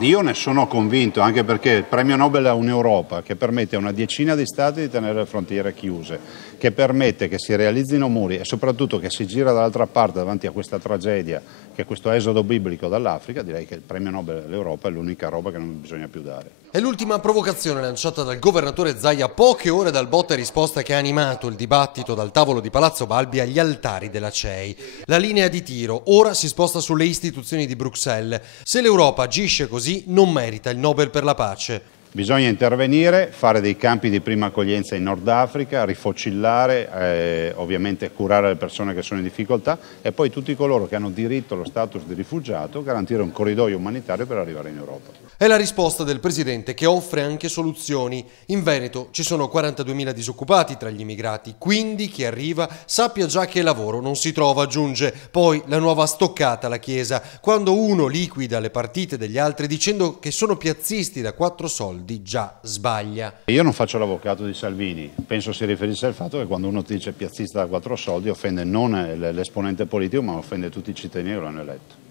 Io ne sono convinto, anche perché il premio Nobel è un'Europa che permette a una decina di stati di tenere le frontiere chiuse, che permette che si realizzino muri e soprattutto che si gira dall'altra parte davanti a questa tragedia, che è questo esodo biblico dall'Africa. Direi che il premio Nobel all'Europa è l'unica roba che non bisogna più dare. È l'ultima provocazione lanciata dal governatore Zaia a poche ore dal botta e risposta che ha animato il dibattito dal tavolo di Palazzo Balbi agli altari della CEI. La linea di tiro ora si sposta sulle istituzioni di Bruxelles. Se l'Europa agisce così non merita il Nobel per la pace. Bisogna intervenire, fare dei campi di prima accoglienza in Nord Africa, rifocillare, ovviamente curare le persone che sono in difficoltà e poi tutti coloro che hanno diritto allo status di rifugiato garantire un corridoio umanitario per arrivare in Europa. È la risposta del Presidente che offre anche soluzioni. In Veneto ci sono 42.000 disoccupati tra gli immigrati, quindi chi arriva sappia già che lavoro non si trova, aggiunge. Poi la nuova stoccata alla Chiesa, quando uno liquida le partite degli altri dicendo che sono piazzisti da 4 soldi, già sbaglia. Io non faccio l'avvocato di Salvini, penso si riferisse al fatto che quando uno ti dice piazzista da 4 soldi offende non l'esponente politico ma offende tutti i cittadini che lo hanno eletto.